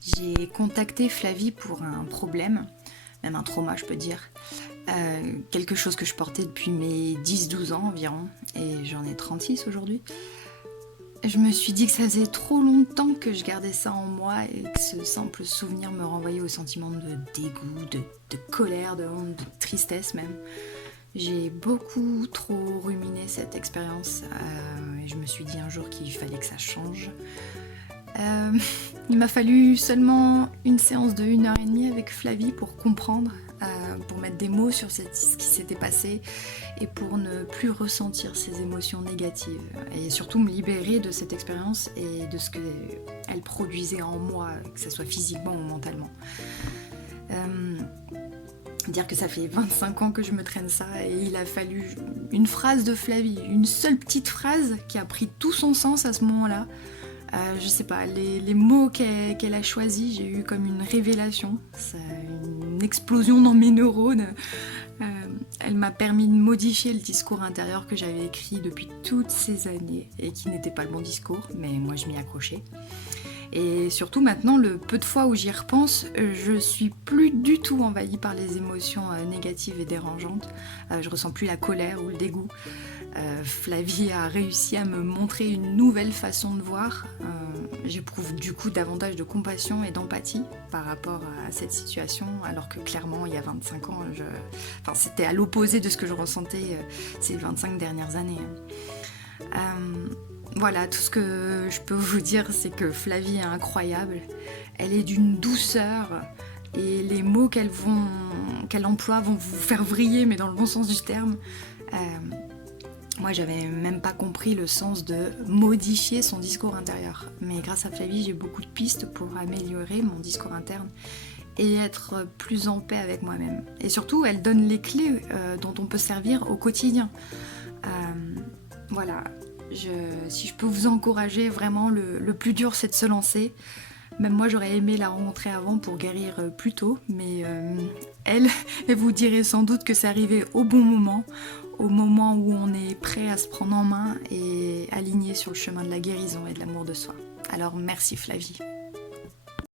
J'ai contacté Flavie pour un problème, même un trauma je peux dire, quelque chose que je portais depuis mes 10-12 ans environ, et j'en ai 36 aujourd'hui. Je me suis dit que ça faisait trop longtemps que je gardais ça en moi et que ce simple souvenir me renvoyait au sentiment de dégoût, de colère, de honte, de tristesse même. J'ai beaucoup trop ruminé cette expérience et je me suis dit un jour qu'il fallait que ça change. Euh, il m'a fallu seulement une séance de 1 heure et demie avec Flavie pour comprendre, pour mettre des mots sur ce qui s'était passé et pour ne plus ressentir ces émotions négatives et surtout me libérer de cette expérience et de ce qu'elle produisait en moi, que ce soit physiquement ou mentalement. Dire que ça fait 25 ans que je me traîne ça et il a fallu une phrase de Flavie, une seule petite phrase qui a pris tout son sens à ce moment-là. Je sais pas, les mots qu'elle a choisis, j'ai eu comme une révélation, une explosion dans mes neurones. Elle m'a permis de modifier le discours intérieur que j'avais écrit depuis toutes ces années et qui n'était pas le bon discours, mais moi je m'y accrochais. Et surtout maintenant, le peu de fois où j'y repense, je suis plus du tout envahie par les émotions négatives et dérangeantes. Je ressens plus la colère ou le dégoût. Flavie a réussi à me montrer une nouvelle façon de voir. J'éprouve du coup davantage de compassion et d'empathie par rapport à cette situation, alors que clairement il y a 25 ans, c'était à l'opposé de ce que je ressentais ces 25 dernières années. Voilà, tout ce que je peux vous dire, c'est que Flavie est incroyable. Elle est d'une douceur et les mots qu'elle emploie vont vous faire vriller, mais dans le bon sens du terme. Moi, j'avais même pas compris le sens de modifier son discours intérieur. Mais grâce à Flavie, j'ai beaucoup de pistes pour améliorer mon discours interne et être plus en paix avec moi-même. Et surtout, elle donne les clés dont on peut servir au quotidien. Voilà. Si je peux vous encourager, vraiment, le plus dur, c'est de se lancer. Même moi, j'aurais aimé la rencontrer avant pour guérir plus tôt, mais elle vous dirait sans doute que c'est arrivé au bon moment, au moment où on est prêt à se prendre en main et aligné sur le chemin de la guérison et de l'amour de soi. Alors merci Flavie.